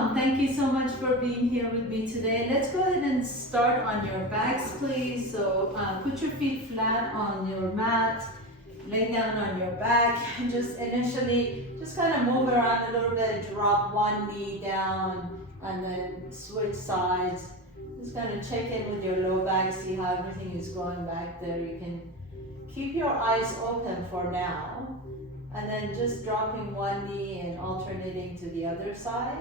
Welcome. Thank you so much for being here with me today. Let's go ahead and start on your backs, please. So put your feet flat on your mat. Lay down on your back. And just initially, just kind of move around a little bit. Drop one knee down and then switch sides. Just kind of check in with your low back. See how everything is going back there. You can keep your eyes open for now. And then just dropping one knee and alternating to the other side.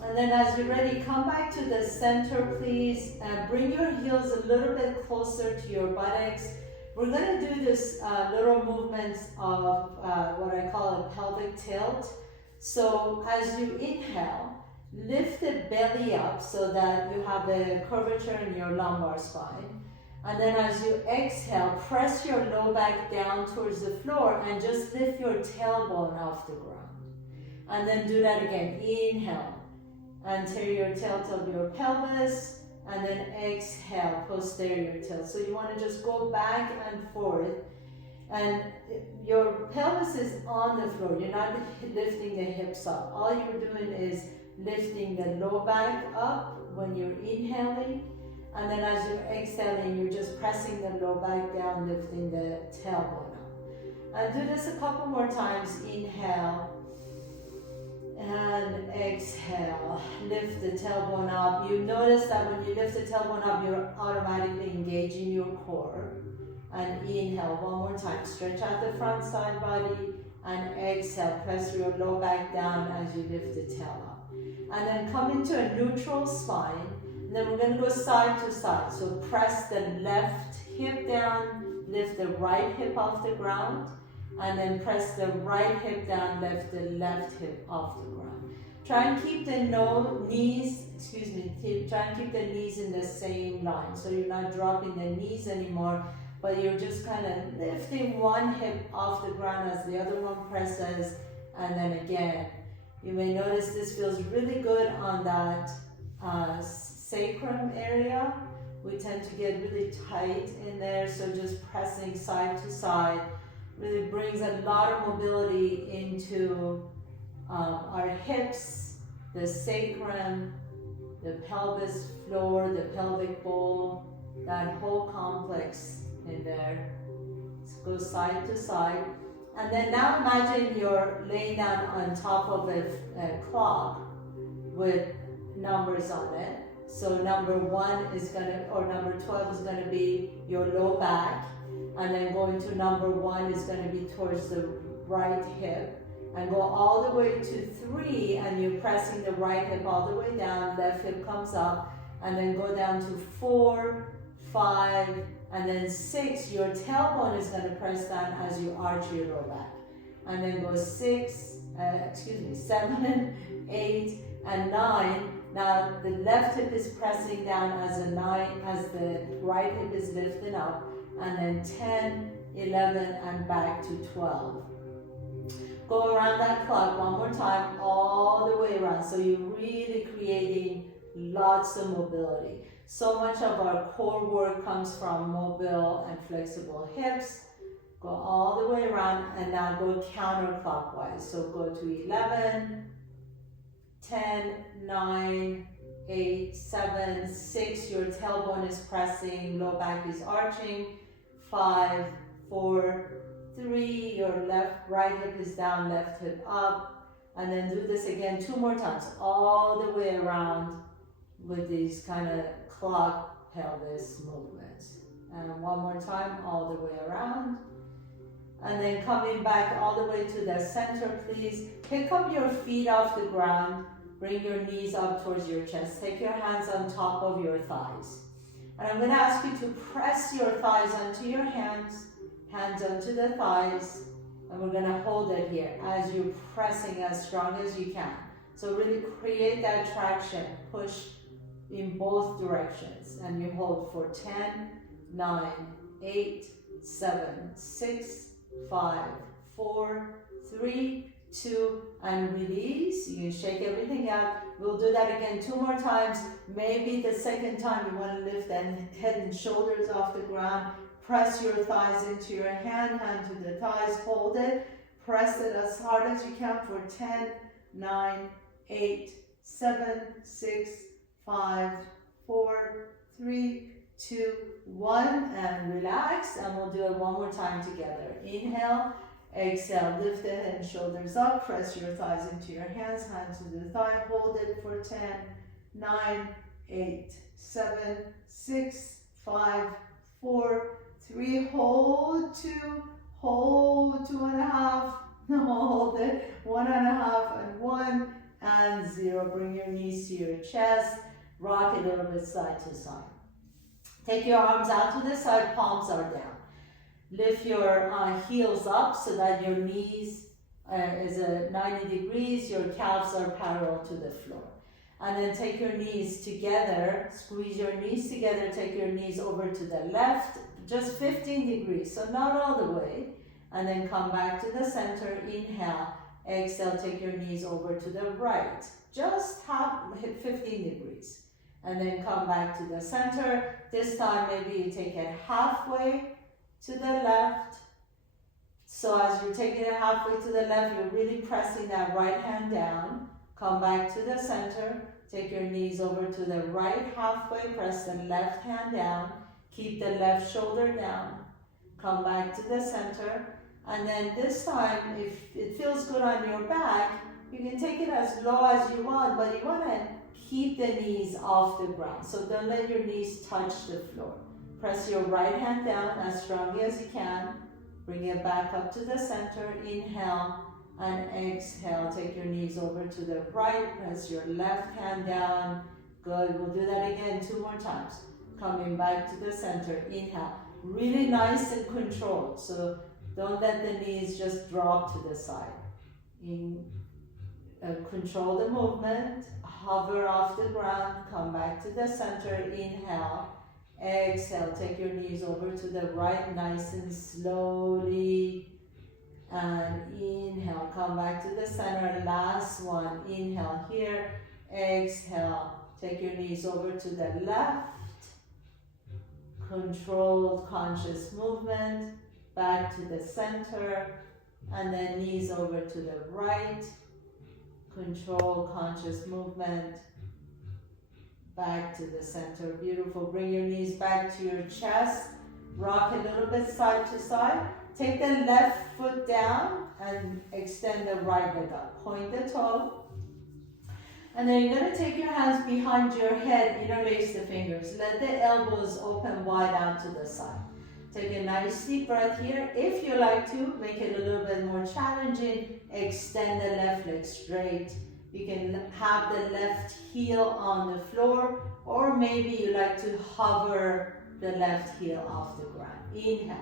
And then as you're ready, come back to the center, please. Bring your heels a little bit closer to your buttocks. We're going to do this little movements of what I call a pelvic tilt. So as you inhale, lift the belly up so that you have a curvature in your lumbar spine. And then as you exhale, press your low back down towards the floor and just lift your tailbone off the ground. And then do that again. Inhale, anterior tilt of your pelvis, and then exhale, posterior tilt. So you want to just go back and forth. And your pelvis is on the floor. You're not lifting the hips up. All you're doing is lifting the low back up when you're inhaling. And then as you're exhaling, you're just pressing the low back down, lifting the tailbone up. And do this a couple more times. Inhale and exhale. Lift the tailbone up. You notice that when you lift the tailbone up, you're automatically engaging your core. And inhale one more time. Stretch out the front side body. And exhale. Press your low back down as you lift the tail up. And then come into a neutral spine. And then we're going to go side to side. So press the left hip down, lift the right hip off the ground, and then press the right hip down, lift the left hip off the ground. Try and keep the try and keep the knees in the same line. So you're not dropping the knees anymore, but you're just kind of lifting one hip off the ground as the other one presses, and then again. You may notice this feels really good on that sacrum area. We tend to get really tight in there, so just pressing side to side really brings a lot of mobility into our hips, the sacrum, the pelvis floor, the pelvic bowl, that whole complex in there. Let's go side to side. And then now imagine you're laying down on top of a clock with numbers on it. So number 1 is number 12 is going to be your low back, and then going to number 1 is going to be towards the right hip, and go all the way to 3, and you're pressing the right hip all the way down, left hip comes up, and then go down to 4, 5, and then 6. Your tailbone is going to press down as you arch your low back, and then go 7, 8, and 9. Now the left hip is pressing down as a 9, as the right hip is lifting up, and then 10, 11, and back to 12. Go around that clock one more time, all the way around. So you're really creating lots of mobility. So much of our core work comes from mobile and flexible hips. Go all the way around, and now go counterclockwise. So go to 11, 10, 9, 8, 7, 6, your tailbone is pressing, low back is arching, 5, 4, 3, your right hip is down, left hip up, and then do this again 2 more times, all the way around with these kind of clock pelvis movements. And one more time, all the way around. And then coming back all the way to the center, please. Pick up your feet off the ground. Bring your knees up towards your chest. Take your hands on top of your thighs. And I'm going to ask you to press your thighs onto your hands onto the thighs. And we're going to hold it here as you're pressing as strong as you can. So really create that traction. Push in both directions. And you hold for 10, 9, 8, 7, 6, 5, 4, 3, 2, and release. You can shake everything out. We'll do that again 2 more times. Maybe the second time you want to lift the head and shoulders off the ground. Press your thighs into your hand to the thighs, hold it. Press it as hard as you can for 10, 9, 8, 7, 6, 5, 4, 3, 2, 1, and relax, and we'll do it one more time together. Inhale, exhale, lift the head and shoulders up, press your thighs into your hands, hands to the thigh, hold it for 10, 9, 8, 7, 6, 5, 4, 3, hold 2, hold 2.5, hold it, 1.5 and 1 and 0. Bring your knees to your chest, rock it a little bit side to side. Take your arms out to the side, palms are down. Lift your heels up so that your knees is 90 degrees, your calves are parallel to the floor. And then take your knees together, squeeze your knees together, take your knees over to the left, just 15 degrees, so not all the way. And then come back to the center, inhale, exhale, take your knees over to the right, just hit 15 degrees. And then come back to the center. This time maybe you take it halfway to the left. So as you're taking it halfway to the left, you're really pressing that right hand down. Come back to the center. Take your knees over to the right halfway. Press the left hand down. Keep the left shoulder down. Come back to the center. And then this time, if it feels good on your back, you can take it as low as you want, but you want to keep the knees off the ground. So don't let your knees touch the floor. Press your right hand down as strongly as you can. Bring it back up to the center. Inhale and exhale. Take your knees over to the right. Press your left hand down. Good. We'll do that again 2 more times. Coming back to the center. Inhale. Really nice and controlled. So don't let the knees just drop to the side. Control the movement. Hover off the ground. Come back to the center. Inhale. Exhale. Take your knees over to the right, nice and slowly. And inhale. Come back to the center. Last one. Inhale here. Exhale. Take your knees over to the left. Controlled, conscious movement. Back to the center. And then knees over to the right. Control, conscious movement. Back to the center. Beautiful. Bring your knees back to your chest. Rock a little bit side to side. Take the left foot down and extend the right leg up. Point the toe. And then you're going to take your hands behind your head, interlace the fingers. Let the elbows open wide out to the side. Take a nice deep breath here. If you like to, make it a little bit more challenging. Extend the left leg straight. You can have the left heel on the floor, or maybe you like to hover the left heel off the ground. Inhale.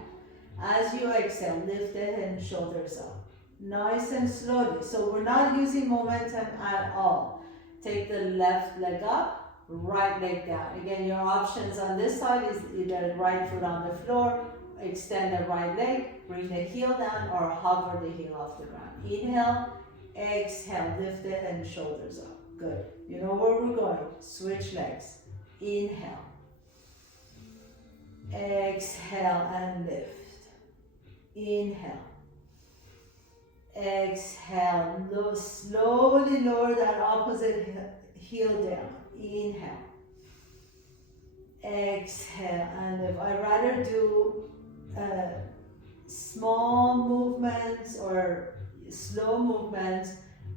As you exhale, lift the head and shoulders up. Nice and slowly. So we're not using momentum at all. Take the left leg up, right leg down. Again, your options on this side is either right foot on the floor, extend the right leg, bring the heel down, or hover the heel off the ground. Inhale, exhale, lift the head and shoulders up. Good. You know where we're going. Switch legs. Inhale. Exhale and lift. Inhale. Exhale. Slowly lower that opposite heel down. Inhale. Exhale. And if I rather do small movements or slow movements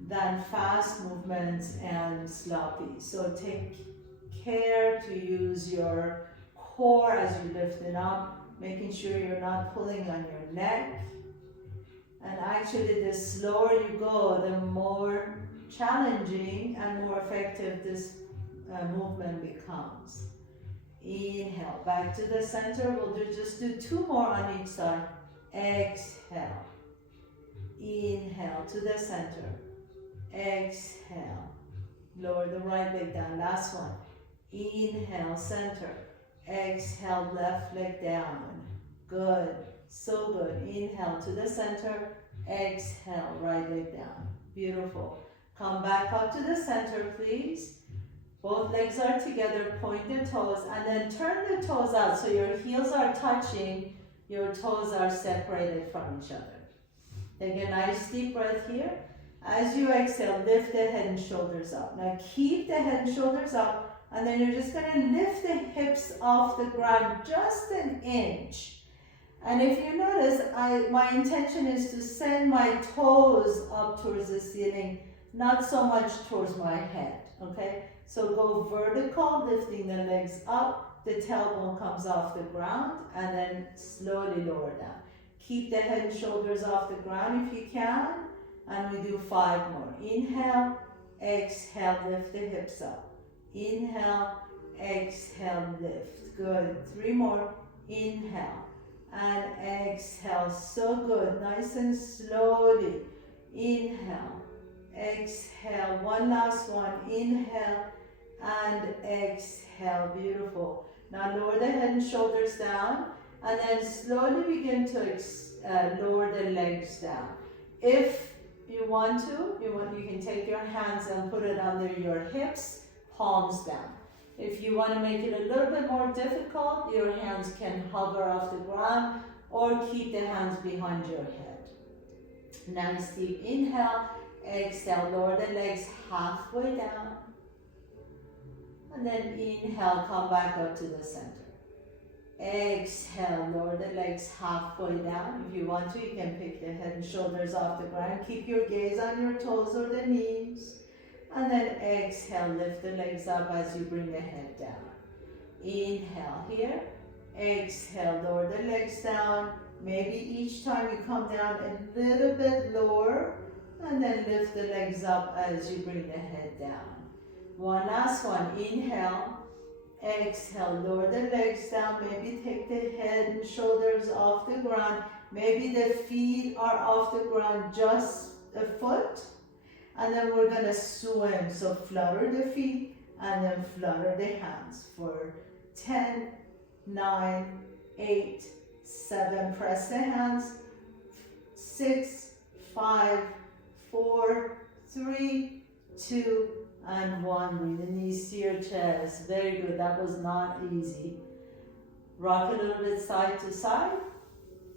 than fast movements and sloppy. So take care to use your core as you lift it up, making sure you're not pulling on your neck. And actually, the slower you go, the more challenging and more effective this movement becomes. Inhale, back to the center. We'll just do 2 more on each side. Exhale. Inhale to the center. Exhale. Lower the right leg down. Last one. Inhale, center. Exhale, left leg down. Good. So good. Inhale to the center. Exhale, right leg down. Beautiful. Come back up to the center, please. Both legs are together. Point the toes and then turn the toes out so your heels are touching. Your toes are separated from each other. Take a nice deep breath here. As you exhale, lift the head and shoulders up. Now keep the head and shoulders up, and then you're just going to lift the hips off the ground just an inch. And if you notice, my intention is to send my toes up towards the ceiling, not so much towards my head, okay? So go vertical, lifting the legs up, the tailbone comes off the ground, and then slowly lower down. Keep the head and shoulders off the ground if you can, and we do 5 more. Inhale, exhale, lift the hips up. Inhale, exhale, lift. Good. 3 more. Inhale and exhale. So good. Nice and slowly. Inhale, exhale. One last one. Inhale and exhale. Beautiful. Now lower the head and shoulders down, and then slowly begin to lower the legs down. If you want to, you can take your hands and put it under your hips, palms down. If you want to make it a little bit more difficult, your hands can hover off the ground or keep the hands behind your head. Nice deep inhale, exhale, lower the legs halfway down. And then inhale, come back up to the center. Exhale, lower the legs halfway down. If you want to, you can pick the head and shoulders off the ground. Keep your gaze on your toes or the knees. And then exhale, lift the legs up as you bring the head down. Inhale here. Exhale, lower the legs down. Maybe each time you come down a little bit lower. And then lift the legs up as you bring the head down. One last one. Inhale. Exhale, lower the legs down. Maybe take the head and shoulders off the ground. Maybe the feet are off the ground just a foot. And then we're going to swim. So flutter the feet and then flutter the hands for 10, 9, 8, 7. Press the hands. 6, 5, 4, 3, 2, and 1. Bring the knees to your chest. Very good. That was not easy. Rock a little bit side to side.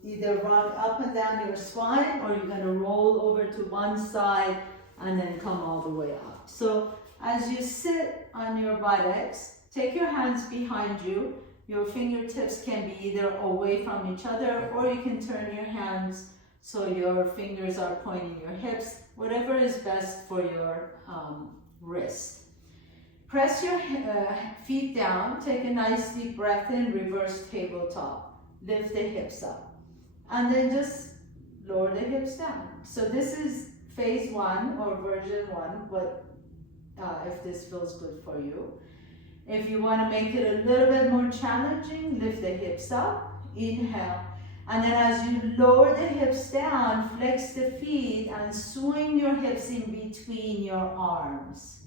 Either rock up and down your spine, or you're going to roll over to one side and then come all the way up. So as you sit on your buttocks, take your hands behind you. Your fingertips can be either away from each other, or you can turn your hands so your fingers are pointing your hips, whatever is best for your wrist. Press your feet down, take a nice deep breath in, reverse tabletop. Lift the hips up. And then just lower the hips down. So this is phase 1 or version 1, but if this feels good for you. If you want to make it a little bit more challenging, lift the hips up, inhale. And then as you lower the hips down, flex the feet and swing your hips in between your arms.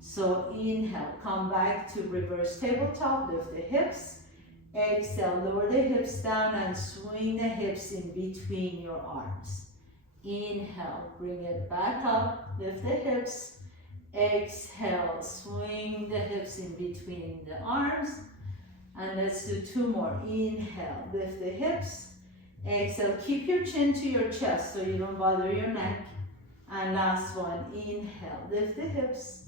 So inhale, come back to reverse tabletop, lift the hips. Exhale, lower the hips down and swing the hips in between your arms. Inhale, bring it back up, lift the hips. Exhale, swing the hips in between the arms. And let's do 2 more. Inhale, lift the hips. Exhale, keep your chin to your chest so you don't bother your neck. And last one, inhale, lift the hips.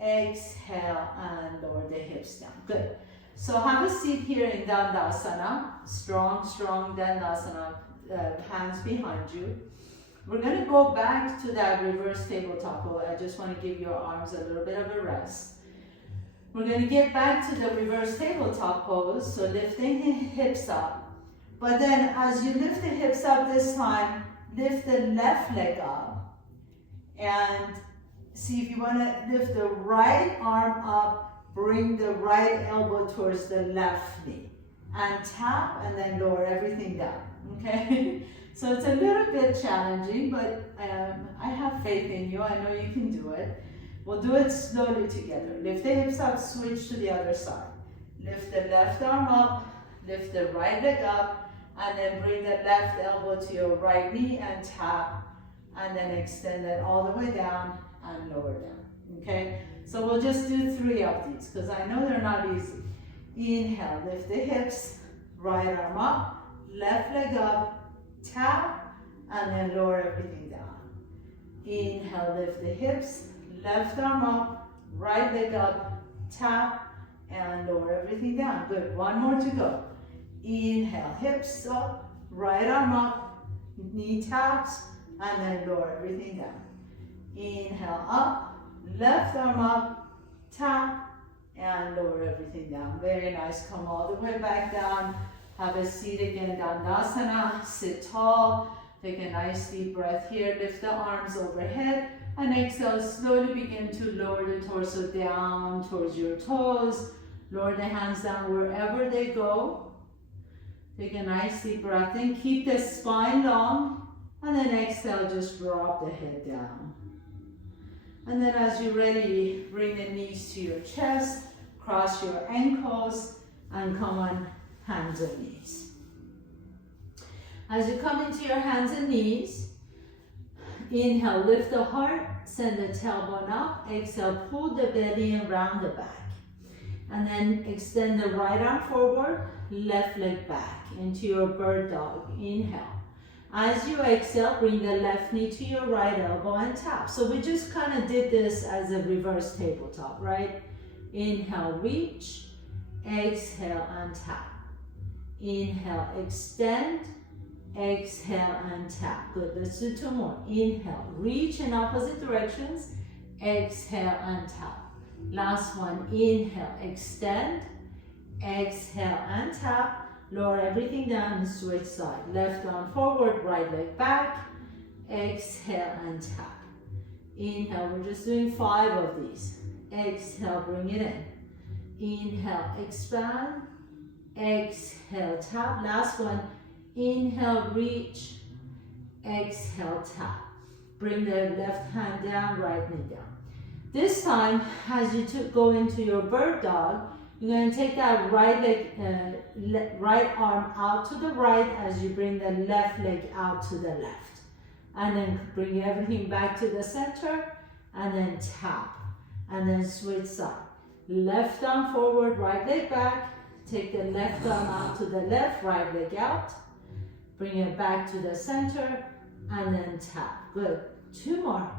Exhale, and lower the hips down. Good. So have a seat here in Dandasana. Strong, strong Dandasana. Hands behind you. We're going to go back to that reverse tabletop. I just want to give your arms a little bit of a rest. We're going to get back to the reverse tabletop pose. So lifting the hips up. But then as you lift the hips up this time, lift the left leg up. And see if you want to lift the right arm up, bring the right elbow towards the left knee. And tap and then lower everything down. Okay? So it's a little bit challenging, but I have faith in you. I know you can do it. We'll do it slowly together. Lift the hips up, switch to the other side. Lift the left arm up, lift the right leg up, and then bring the left elbow to your right knee and tap, and then extend it all the way down and lower down. Okay? So we'll just do 3 of these because I know they're not easy. Inhale, lift the hips, right arm up, left leg up, tap, and then lower everything down. Inhale, lift the hips, left arm up, right leg up, tap, and lower everything down. Good, one more to go. Inhale, hips up, right arm up, knee taps, and then lower everything down. Inhale up, left arm up, tap, and lower everything down. Very nice, come all the way back down. Have a seat again, Dandasana, sit tall. Take a nice deep breath here, lift the arms overhead, and exhale, slowly begin to lower the torso down towards your toes. Lower the hands down wherever they go. Take a nice deep breath in, keep the spine long, and then exhale, just drop the head down. And then as you're ready, bring the knees to your chest, cross your ankles, and come on hands and knees. As you come into your hands and knees, inhale, lift the heart, send the tailbone up, exhale, pull the belly and round the back. And then extend the right arm forward, left leg back into your bird dog. Inhale. As you exhale, bring the left knee to your right elbow and tap. So we just kind of did this as a reverse tabletop, right? Inhale, reach, exhale and tap. Inhale, extend, exhale and tap. Good, let's do two more. Inhale, reach in opposite directions, exhale and tap. Last one, inhale, extend, exhale and tap. Lower everything down and switch side. Left arm forward, right leg back, exhale and tap. Inhale, we're just doing 5 of these. Exhale, bring it in. Inhale, expand, exhale, tap. Last one, inhale, reach, exhale, tap. Bring the left hand down, right knee down. This time, as you go into your bird dog, you're going to take that right leg, right arm out to the right as you bring the left leg out to the left. And then bring everything back to the center, and then tap. And then switch side. Left arm forward, right leg back. Take the left arm out to the left, right leg out. Bring it back to the center, and then tap. Good. 2 more.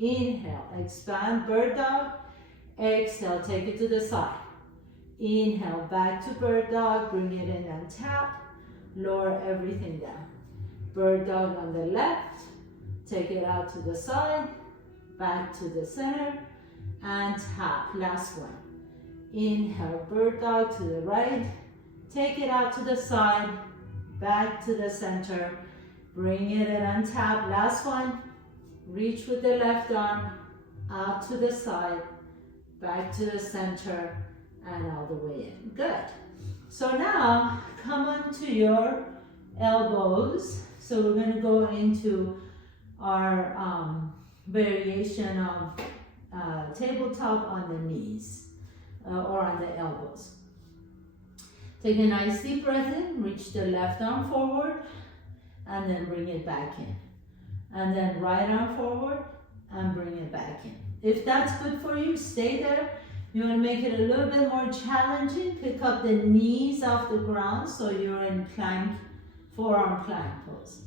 Inhale, expand, bird dog. Exhale, take it to the side. Inhale, back to bird dog, bring it in and tap. Lower everything down. Bird dog on the left. Take it out to the side, back to the center, and tap. Last one. Inhale, bird dog to the right. Take it out to the side, back to the center. Bring it in and tap. Last one. Reach with the left arm, out to the side, back to the center, and all the way in. Good. So now, come onto your elbows. So we're going to go into our variation of tabletop on the knees or on the elbows. Take a nice deep breath in, reach the left arm forward, and then bring it back in. And then right arm forward and bring it back in. If that's good for you, stay there. You want to make it a little bit more challenging. Pick up the knees off the ground so you're in plank, forearm plank pose.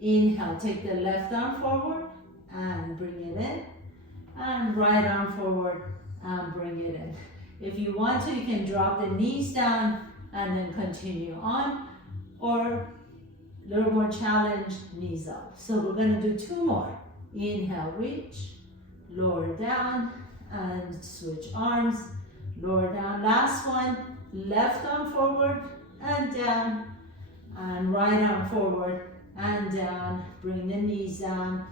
Inhale, take the left arm forward and bring it in. And right arm forward and bring it in. If you want to, you can drop the knees down and then continue on. Or a little more challenged, knees up. So we're going to do 2 more. Inhale, reach, lower down, and switch arms, lower down. Last one, left arm forward and down, and right arm forward and down. Bring the knees down.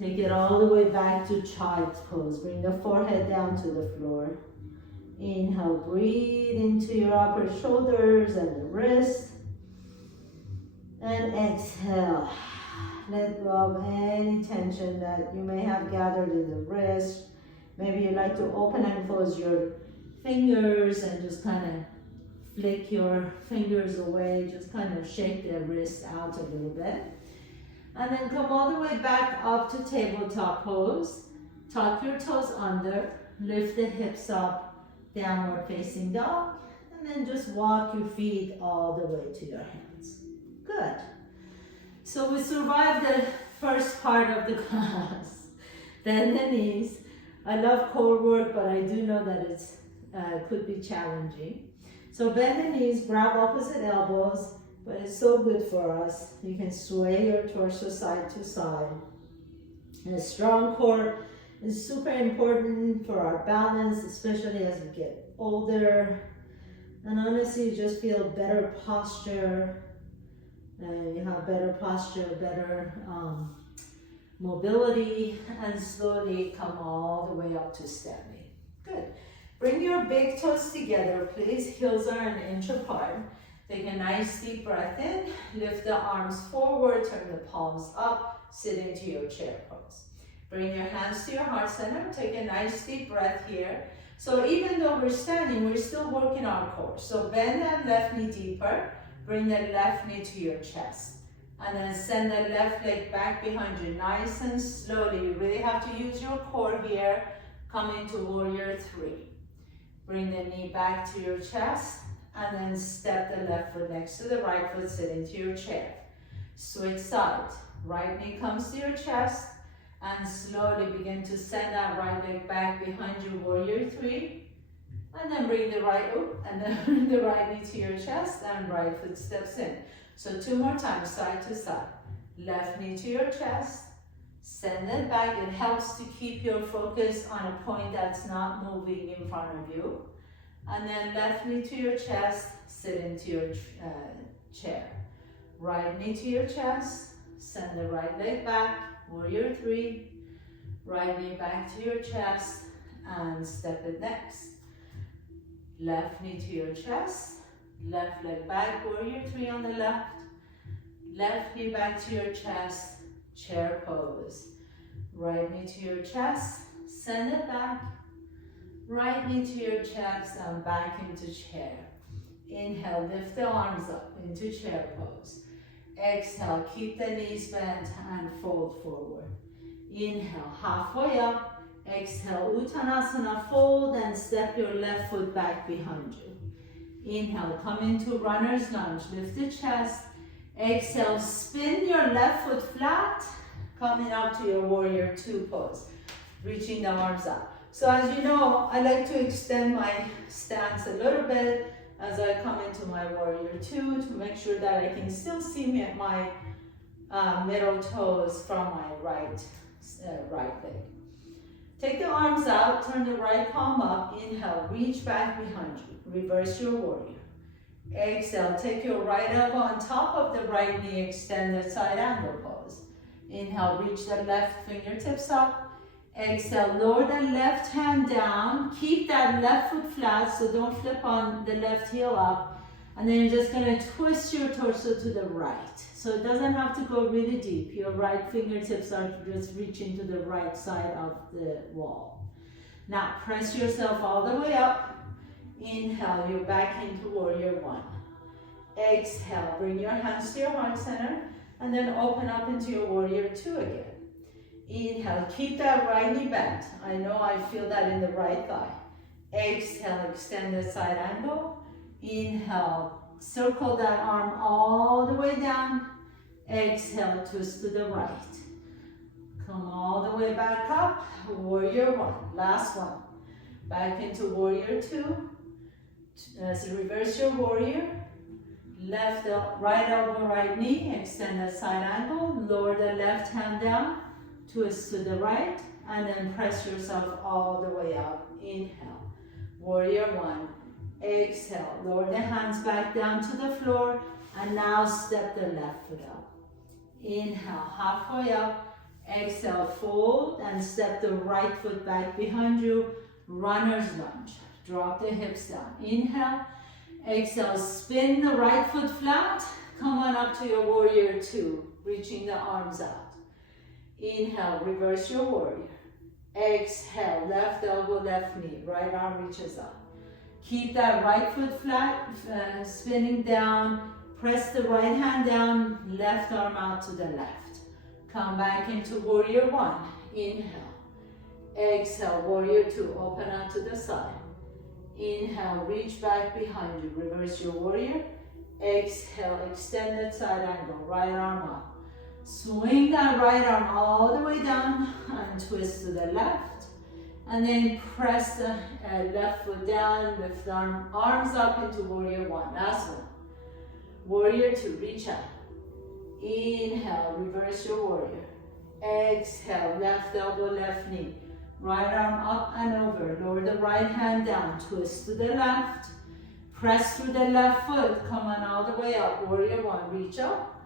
Take it all the way back to child's pose. Bring the forehead down to the floor. Inhale, breathe into your upper shoulders and the wrist. And exhale, let go of any tension that you may have gathered in the wrist. Maybe you like to open and close your fingers and just kind of flick your fingers away. Just kind of shake the wrist out a little bit. And then come all the way back up to tabletop pose. Tuck your toes under, lift the hips up, downward facing dog. And then just walk your feet all the way to your hands. Good. So we survived the first part of the class. Bend the knees. I love core work, but I do know that it's could be challenging. So bend the knees, grab opposite elbows, but it's so good for us. You can sway your torso side to side. And a strong core is super important for our balance, especially as we get older. And honestly, you just feel better posture. You have better posture, better mobility, and slowly come all the way up to standing. Good. Bring your big toes together, please. Heels are an inch apart. Take a nice deep breath in. Lift the arms forward, turn the palms up, sit into your chair pose. Bring your hands to your heart center. Take a nice deep breath here. So even though we're standing, we're still working our core. So bend that left knee deeper. Bring the left knee to your chest. And then send the left leg back behind you, nice and slowly. You really have to use your core here. Come into warrior 3. Bring the knee back to your chest, and then step the left foot next to the right foot, sit into your chair. Switch sides. Right knee comes to your chest, and slowly begin to send that right leg back behind you, warrior 3. And then bring the right, bring the right knee to your chest, and right foot steps in. So 2 more times, side to side. Left knee to your chest, send it back. It helps to keep your focus on a point that's not moving in front of you. And then left knee to your chest, sit into your chair. Right knee to your chest, send the right leg back, warrior 3. Right knee back to your chest, and step it next. Left knee to your chest, left leg back, warrior 3 on the left. Left knee back to your chest, chair pose. Right knee to your chest, send it back. Right knee to your chest and back into chair. Inhale, lift the arms up into chair pose. Exhale, keep the knees bent and fold forward. Inhale, halfway up. Exhale, Uttanasana, fold and step your left foot back behind you. Inhale, come into runner's lunge, lift the chest. Exhale, spin your left foot flat, coming up to your warrior 2 pose, reaching the arms up. So as you know, I like to extend my stance a little bit as I come into my warrior 2 to make sure that I can still see my middle toes from my right leg. Take the arms out, turn the right palm up, inhale, reach back behind you, reverse your warrior. Exhale, take your right elbow on top of the right knee, extended side angle pose. Inhale, reach the left fingertips up. Exhale, lower the left hand down, keep that left foot flat, so don't flip on the left heel up. And then you're just gonna twist your torso to the right. So it doesn't have to go really deep. Your right fingertips are just reaching to the right side of the wall. Now press yourself all the way up. Inhale, you're back into warrior 1. Exhale, bring your hands to your heart center and then open up into your warrior 2 again. Inhale, keep that right knee bent. I know I feel that in the right thigh. Exhale, extend the side angle. Inhale, circle that arm all the way down. Exhale, twist to the right. Come all the way back up. Warrior 1, last one. Back into warrior 2. So reverse your warrior. Left right elbow, right knee. Extend the side angle. Lower the left hand down. Twist to the right. And then press yourself all the way up. Inhale. Warrior 1. Exhale, lower the hands back down to the floor, and now step the left foot up. Inhale, halfway up. Exhale, fold and step the right foot back behind you. Runner's lunge. Drop the hips down. Inhale. Exhale, spin the right foot flat. Come on up to your warrior 2, reaching the arms out. Inhale, reverse your warrior. Exhale, left elbow, left knee. Right arm reaches up. Keep that right foot flat, spinning down. Press the right hand down, left arm out to the left. Come back into warrior 1. Inhale. Exhale, warrior 2. Open up to the side. Inhale, reach back behind you. Reverse your warrior. Exhale, extended side angle. Right arm up. Swing that right arm all the way down and twist to the left. And then press the left foot down, lift the arms up into warrior one. Last one. Warrior two, reach up. Inhale, reverse your warrior. Exhale, left elbow, left knee. Right arm up and over. Lower the right hand down, twist to the left. Press through the left foot, come on all the way up. Warrior one, reach up.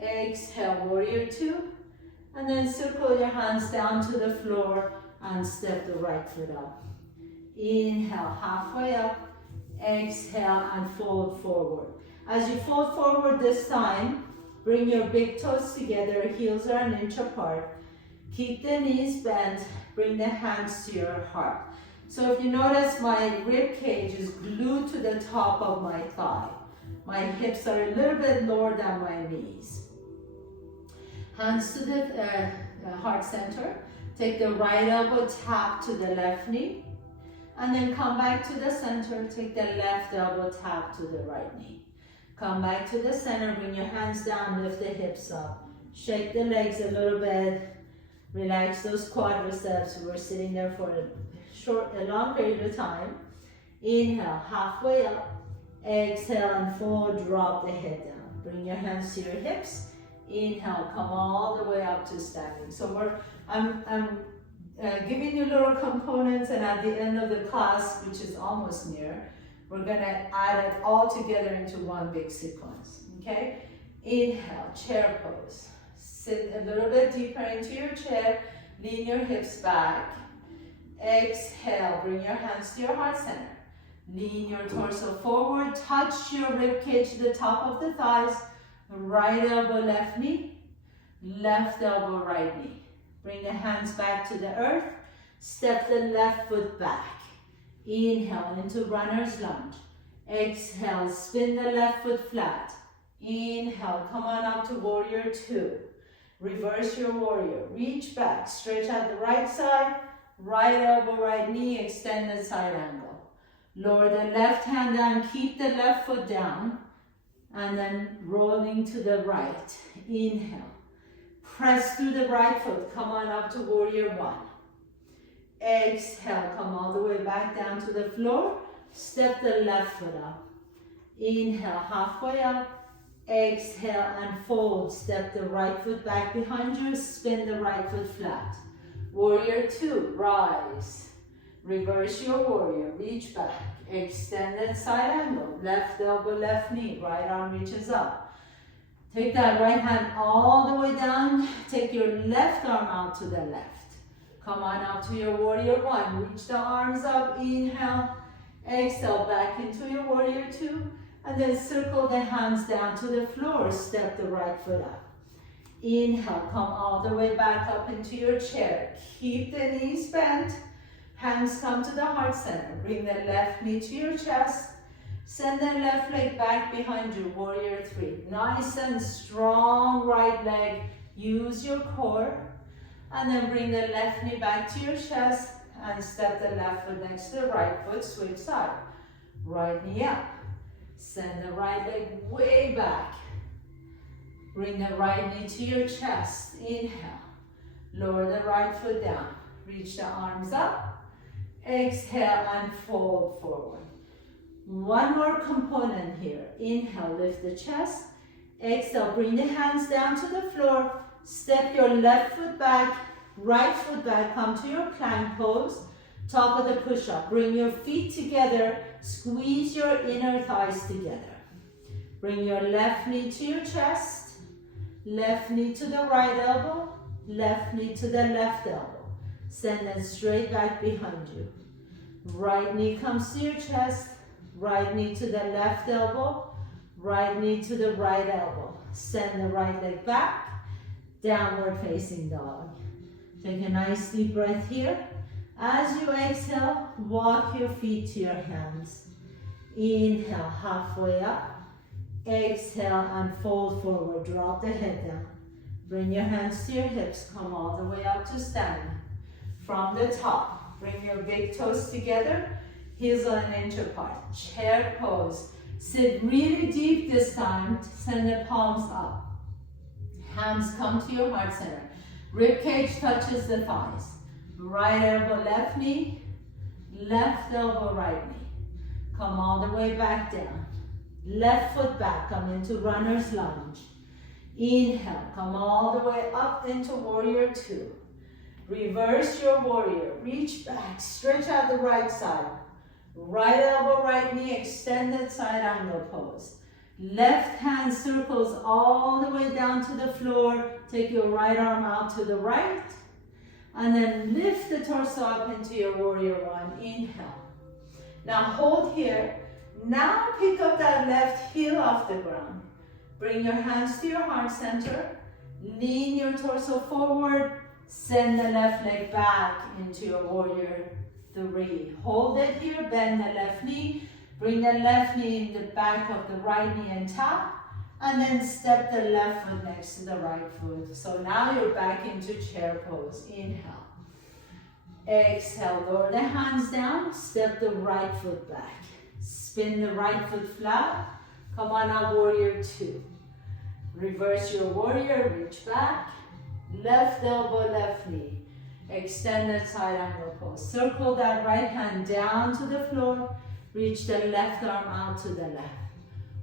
Exhale, warrior two. And then circle your hands down to the floor and step the right foot up. Inhale, halfway up. Exhale and fold forward. As you fold forward this time, bring your big toes together, heels are an inch apart. Keep the knees bent, bring the hands to your heart. So if you notice, my rib cage is glued to the top of my thigh. My hips are a little bit lower than my knees. Hands to the heart center. Take the right elbow, tap to the left knee. And then come back to the center. Take the left elbow, tap to the right knee. Come back to the center, bring your hands down, lift the hips up. Shake the legs a little bit. Relax those quadriceps. We're sitting there for a long period of time. Inhale, halfway up. Exhale and fold, drop the head down. Bring your hands to your hips. Inhale, come all the way up to standing. So I'm giving you little components, and at the end of the class, which is almost near, we're gonna add it all together into one big sequence, okay? Inhale, chair pose. Sit a little bit deeper into your chair, lean your hips back. Exhale, bring your hands to your heart center. Lean your torso forward, touch your rib cage to the top of the thighs. Right elbow, left knee. Left elbow, right knee. Bring the hands back to the earth. Step the left foot back. Inhale into runner's lunge. Exhale, spin the left foot flat. Inhale, come on up to warrior two. Reverse your warrior. Reach back, stretch out the right side. Right elbow, right knee, extended side angle. Lower the left hand down, keep the left foot down. And then rolling to the right. Inhale. Press through the right foot. Come on up to warrior one. Exhale. Come all the way back down to the floor. Step the left foot up. Inhale. Halfway up. Exhale and fold. Step the right foot back behind you. Spin the right foot flat. Warrior two. Rise. Reverse your warrior. Reach back. Extended side angle. Left elbow, left knee. Right arm reaches up. Take that right hand all the way down. Take your left arm out to the left. Come on up to your warrior one. Reach the arms up. Inhale. Exhale back into your warrior two. And then circle the hands down to the floor. Step the right foot up. Inhale. Come all the way back up into your chair. Keep the knees bent. Hands come to the heart center. Bring the left knee to your chest. Send the left leg back behind you, warrior three. Nice and strong right leg. Use your core. And then bring the left knee back to your chest and step the left foot next to the right foot. Switch side. Right knee up. Send the right leg way back. Bring the right knee to your chest. Inhale. Lower the right foot down. Reach the arms up. Exhale and fold forward. One more component here. Inhale, lift the chest. Exhale, bring the hands down to the floor. Step your left foot back, right foot back. Come to your plank pose. Top of the push-up. Bring your feet together. Squeeze your inner thighs together. Bring your left knee to your chest. Left knee to the right elbow. Left knee to the left elbow. Send it straight back behind you. Right knee comes to your chest. Right knee to the left elbow. Right knee to the right elbow. Send the right leg back. Downward facing dog. Take a nice deep breath here. As you exhale, walk your feet to your hands. Inhale, halfway up. Exhale and fold forward. Drop the head down. Bring your hands to your hips. Come all the way up to standing. From the top, bring your big toes together, heels are an inch apart. Chair pose. Sit really deep this time. Send the palms up. Hands come to your heart center. Rib cage touches the thighs. Right elbow, left knee. Left elbow, right knee. Come all the way back down. Left foot back, come into runner's lunge. Inhale, come all the way up into warrior two. Reverse your warrior, reach back, stretch out the right side. Right elbow, right knee, extended side angle pose. Left hand circles all the way down to the floor. Take your right arm out to the right. And then lift the torso up into your warrior one. Inhale. Now hold here. Now pick up that left heel off the ground. Bring your hands to your heart center. Lean your torso forward. Send the left leg back into your warrior three. Hold it here. Bend the left knee. Bring the left knee in the back of the right knee and tap. And then step the left foot next to the right foot. So now you're back into chair pose. Inhale. Exhale, lower the hands down. Step the right foot back. Spin the right foot flat. Come on now, warrior two. Reverse your warrior, reach back. Left elbow, left knee. Extended side angle pose. Circle that right hand down to the floor. Reach the left arm out to the left.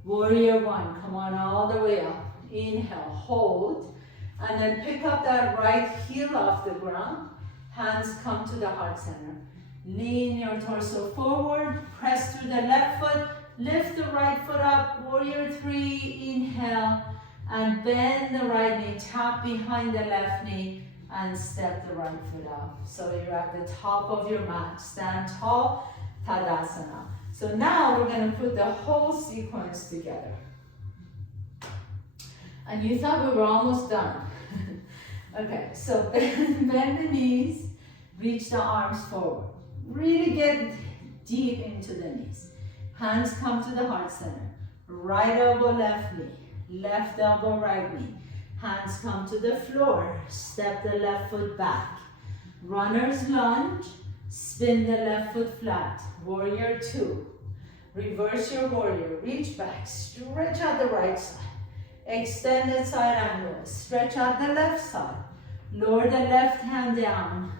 Warrior one, come on all the way up. Inhale, hold. And then pick up that right heel off the ground. Hands come to the heart center. Lean your torso forward. Press through the left foot. Lift the right foot up. Warrior three, inhale. And bend the right knee. Tap behind the left knee. And step the right foot up. So you're at the top of your mat. Stand tall, Tadasana. So now we're going to put the whole sequence together. And you thought we were almost done. Okay, so bend the knees, reach the arms forward. Really get deep into the knees. Hands come to the heart center. Right elbow, left knee. Left elbow, right knee. Hands come to the floor. Step the left foot back. Runner's lunge. Spin the left foot flat. Warrior two. Reverse your warrior. Reach back. Stretch out the right side. Extended side angle. Stretch out the left side. Lower the left hand down.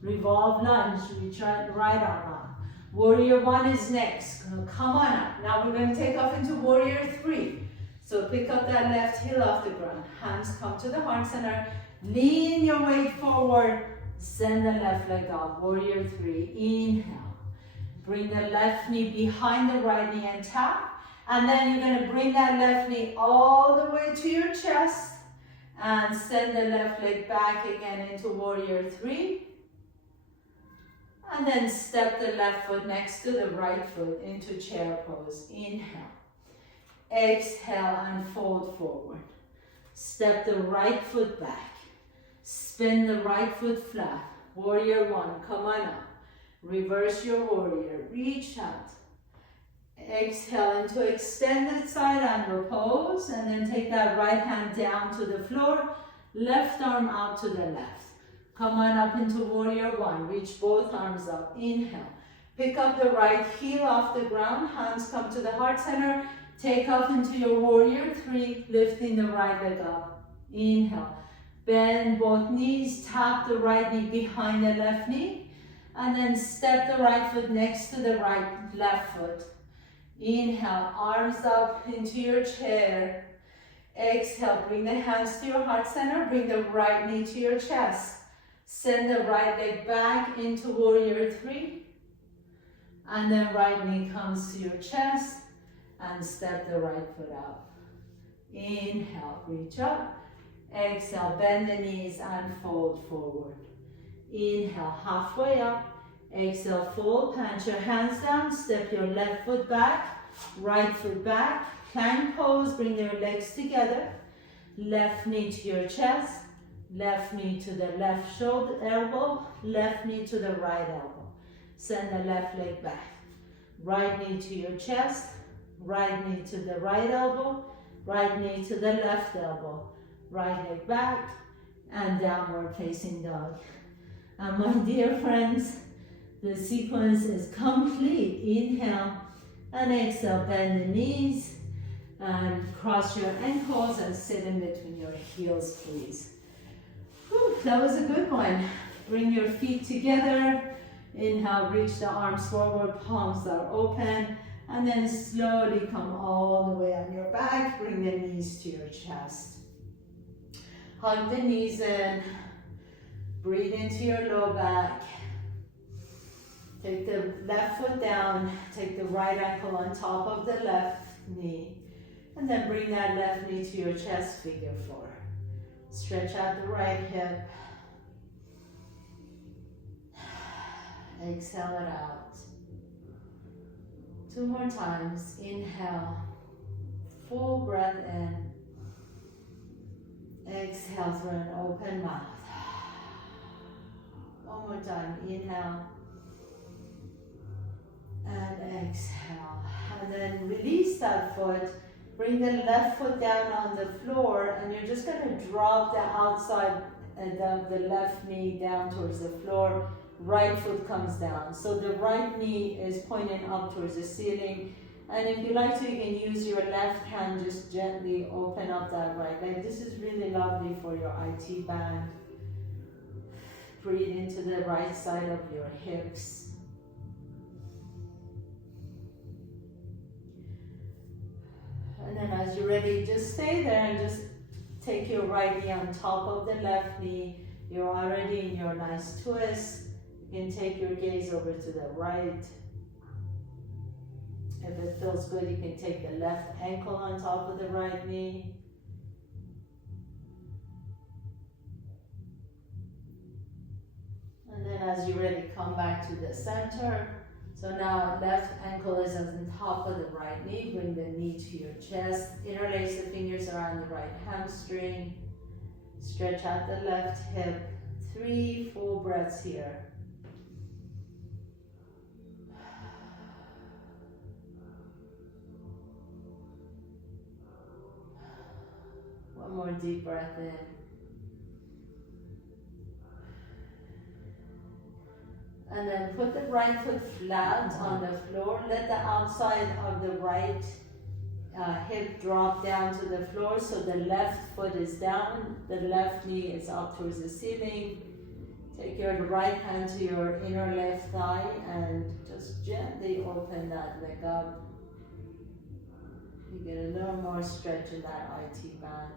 Revolve lunge. Reach right arm up. Warrior one is next. Come on up. Now we're going to take off into warrior three. So pick up that left heel off the ground. Hands come to the heart center. Lean your weight forward. Send the left leg up. Warrior three. Inhale. Bring the left knee behind the right knee and tap. And then you're going to bring that left knee all the way to your chest. And send the left leg back again into warrior three. And then step the left foot next to the right foot into chair pose. Inhale. Exhale and fold forward. Step the right foot back. Spin the right foot flat. Warrior one, come on up. Reverse your warrior, reach out. Exhale into extended side angle pose, and then take that right hand down to the floor. Left arm out to the left. Come on up into warrior one. Reach both arms up. Inhale. Pick up the right heel off the ground. Hands come to the heart center. Take off into your warrior three, lifting the right leg up. Inhale. Bend both knees. Tap the right knee behind the left knee. And then step the right foot next to the left foot. Inhale. Arms up into your chair. Exhale. Bring the hands to your heart center. Bring the right knee to your chest. Send the right leg back into warrior three. And then right knee comes to your chest. And step the right foot up. Inhale, reach up. Exhale, bend the knees and fold forward. Inhale, halfway up. Exhale, fold, plant your hands down. Step your left foot back, right foot back. Plank pose, bring your legs together. Left knee to your chest. Left knee to the left shoulder, elbow. Left knee to the right elbow. Send the left leg back. Right knee to your chest. Right knee to the right elbow, right knee to the left elbow, right leg back, and downward facing dog. And my dear friends, the sequence is complete. Inhale and exhale, bend the knees, And cross your ankles and sit in between your heels, please. Whew, that was a good one. Bring your feet together. Inhale, reach the arms forward, palms are open. And then slowly come all the way on your back. Bring the knees to your chest. Hug the knees in. Breathe into your low back. Take the left foot down. Take the right ankle on top of the left knee. And then bring that left knee to your chest, figure four. Stretch out the right hip. Exhale it out. 2 more times. Inhale. Full breath in. Exhale through an open mouth. 1 more time. Inhale. And exhale. And then release that foot. Bring the left foot down on the floor, and you're just going to drop the outside of the left knee down towards the floor. Right foot comes down. So the right knee is pointing up towards the ceiling. And if you like to, you can use your left hand, just gently open up that right leg. This is really lovely for your IT band. Breathe into the right side of your hips. And then as you're ready, just stay there and just take your right knee on top of the left knee. You're already in your nice twist. You can take your gaze over to the right. If it feels good, you can take the left ankle on top of the right knee. And then as you're ready, come back to the center. So now left ankle is on top of the right knee. Bring the knee to your chest. Interlace the fingers around the right hamstring. Stretch out the left hip. 3 full breaths here. One more deep breath in. And then put the right foot flat on the floor. Let the outside of the right hip drop down to the floor, so the left foot is down, the left knee is up towards the ceiling. Take your right hand to your inner left thigh and just gently open that leg up. You get a little more stretch in that IT band.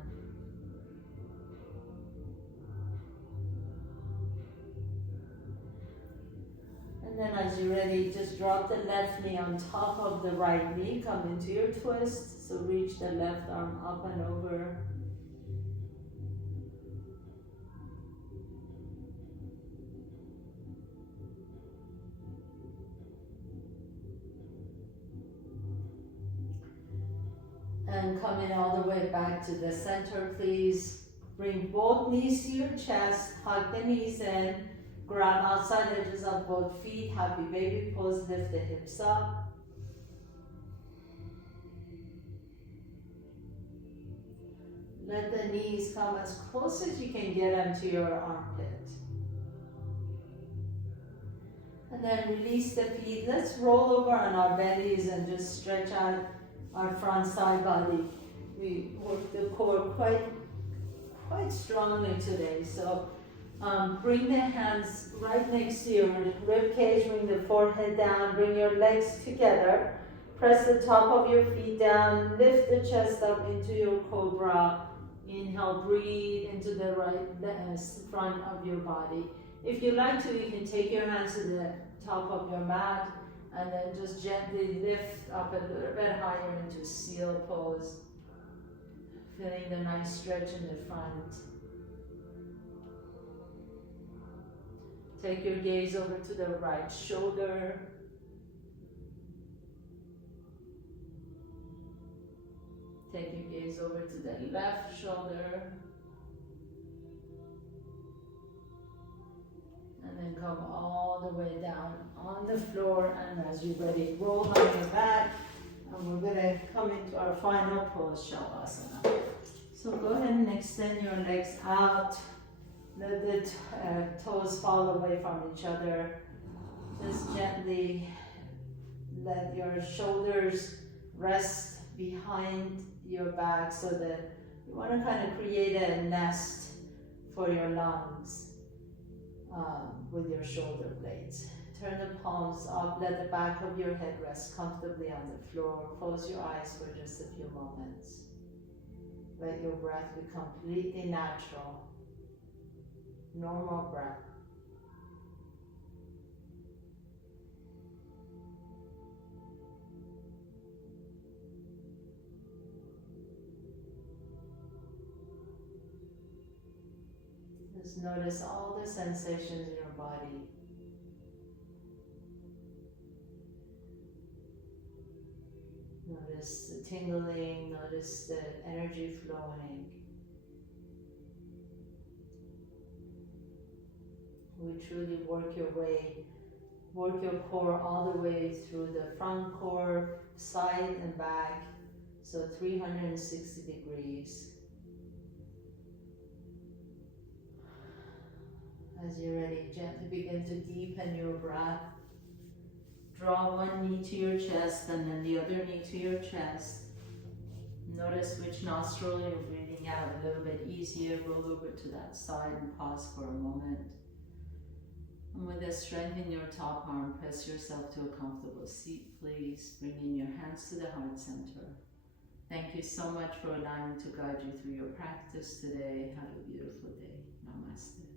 And then as you're ready, just drop the left knee on top of the right knee. Come into your twist. So reach the left arm up and over. And come in all the way back to the center, please. Bring both knees to your chest. Hug the knees in. Grab outside edges of both feet. Happy baby pose. Lift the hips up. Let the knees come as close as you can get them to your armpit. And then release the feet. Let's roll over on our bellies and just stretch out our front side body. We work the core quite strongly today. So bring the hands right next to your rib cage, bring the forehead down, bring your legs together, press the top of your feet down, lift the chest up into your cobra. Inhale, breathe into the right front of your body. If you like to, you can take your hands to the top of your mat and then just gently lift up a little bit higher into seal pose. Feeling the nice stretch in the front. Take your gaze over to the right shoulder. Take your gaze over to the left shoulder. And then come all the way down on the floor, and as you're ready, roll on your back. And we're going to come into our final pose, Savasana. So go ahead and extend your legs out. Let the toes fall away from each other. Just gently let your shoulders rest behind your back so that you want to kind of create a nest for your lungs with your shoulder blades. Turn the palms up, let the back of your head rest comfortably on the floor. Close your eyes for just a few moments. Let your breath be completely natural, normal breath. Just notice all the sensations in your body. Notice the tingling, notice the energy flowing. We truly work your core all the way through the front core, side and back, so 360 degrees. As you're ready, gently begin to deepen your breath. Draw one knee to your chest and then the other knee to your chest. Notice which nostril you're breathing out a little bit easier. Roll over to that side and pause for a moment. And with the strength in your top arm, press yourself to a comfortable seat, please. Bringing your hands to the heart center. Thank you so much for allowing me to guide you through your practice today. Have a beautiful day. Namaste.